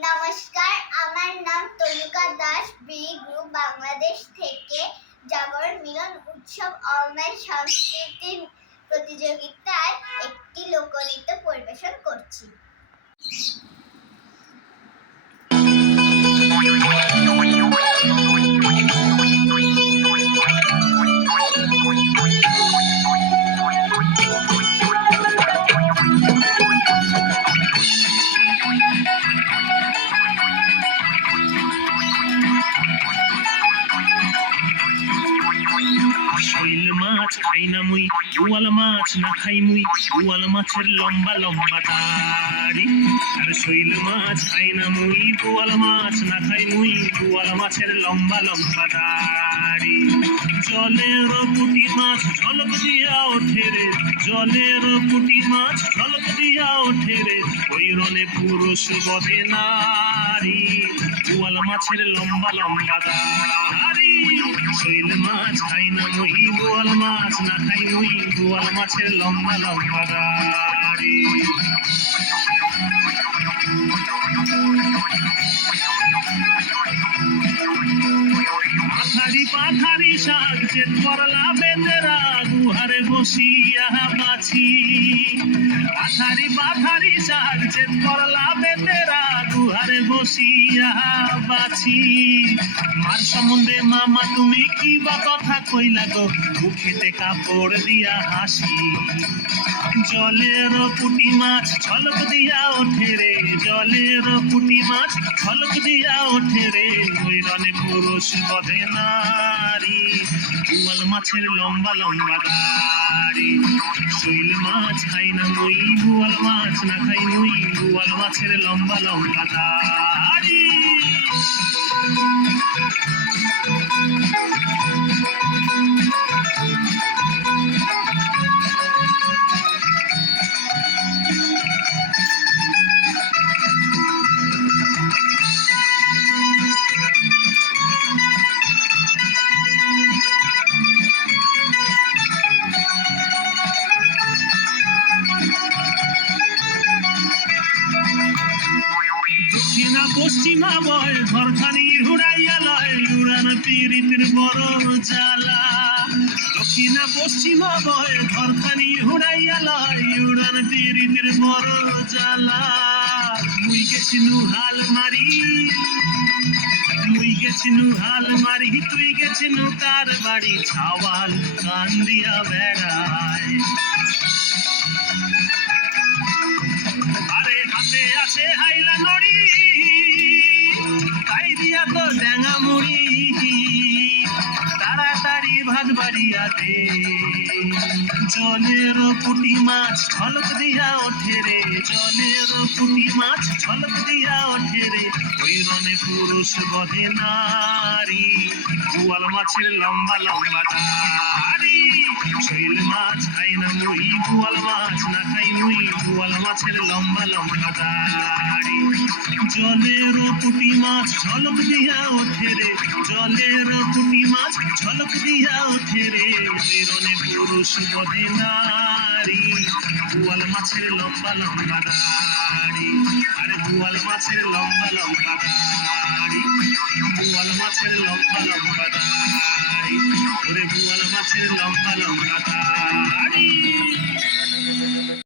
নমস্কার, আমার নাম তনুকা দাস বি গ্রুপ বাংলাদেশ থেকে জাগরণ মিলন উৎসব অনলাইন সংস্কৃতি প্রতিযোগিতায় একটি লোকনৃত্য পরিবেশন করছি। শৈল মাছ খাই না মুই বোয়াল মাছ না খাই মুই বোয়াল মাছের লম্বা লম্বা দাড়ি। আর শৈল মাছ খাই না মুই বোয়াল মাছ না খাই মুই বোয়াল মাছের লম্বা লম্বা দাড়ি। জলের পুটি মাছ ঝলক দিয়া ওঠে রে জলের পুটি মাছ ঝলক দিয়া ওঠে রে ওই রনে পুরুষ বধে নারী। বোয়াল মাছের লম্বা লম্বা দাড়ি, শৈল মাছ খাই না বোয়াল মাছ না খাই মুই বোয়াল মাছের লম্বা লম্বা দাড়ি পাথারি পাথারি শাক যে করলা বেতেরা গুহারে বসিয়া বাছি পাথারি পাথারি শাক যে করলা বেতেরা। বসিয়া বাছি মার সম্বন্ধে মামা, তুমি কি বা কথা কইলা গো? মুখেতে কাপড় দিয়া হাসি। জলের পুটি মাছ ঝলক দিয়া ওঠে রে, জলের পুটি মাছ ঝলক দিয়া ওঠে রে। ওই রনে পুরুষ বধে নারী। বুয়াল মাছের লম্বা লম্বা দাড়ি। শৈল মাছ খাই না মুই বুয়াল মাছ না খাই মুই বুয়াল মাছের লম্বা লম্বা দাড়ি। পশ্চিমা বয় ঘরখানি হুড়াইয়া লয় উড়ান পীড়িতের বড় জ্বালা দক্ষিণা পশ্চিমা বয় ঘরখানি হুড়াইয়া লয় উড়ান পীড়িতের বড় জ্বালা মুই গেছিনু হাল মারি মুই গেছিনু হাল মারি তুই গেছিনু কার বাড়ি ছাওয়াল কান দিয়া বেড়ায়। বাড়িয়া দে। জলের পুটি মাছ ঝলক দিয়া ওঠে রে। জলের পুটি মাছ ঝলক দিয়া ওঠে রে। ওই রনে পুরুষ বধে নারী। বুয়াল মাছের লম্বা লম্বা দাড়ি। শৈল মাছ খাই না মুই বুয়াল মাছ না খাই মুই বুয়াল মাছের লম্বা লম্বা দাড়ি। জলের পুটি মাছ ঝলক দিয়া ওঠে রে। জলের পুটি মাছ ঝলক দিয়া ওঠে রে ওই পুরুষ বধে নারী মাছের লম্বা লম্বা দাড়ি আরে বুয়াল মাছের লম্বা লম্বা দাড়ি বুয়াল মাছের লম্বা লম্বা দাড়ি মাছের লম্বা লম্বা দাড়ি